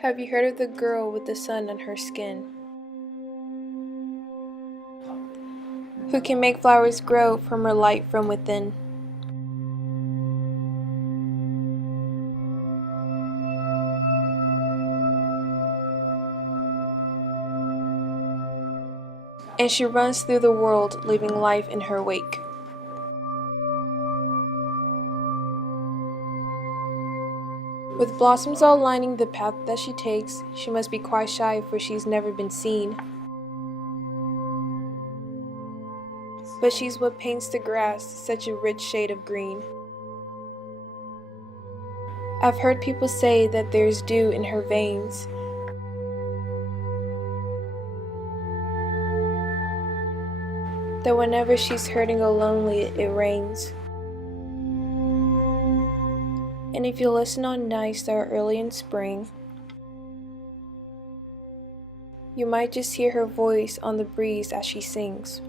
Have you heard of the girl with the sun on her skin, who can make flowers grow from her light from within? And she runs through the world, leaving life in her wake. With blossoms all lining the path that she takes, she must be quite shy, for she's never been seen. But she's what paints the grass such a rich shade of green. I've heard people say that there's dew in her veins, that whenever she's hurting or lonely, it rains. And if you listen on nights that are early in spring, you might just hear her voice on the breeze as she sings.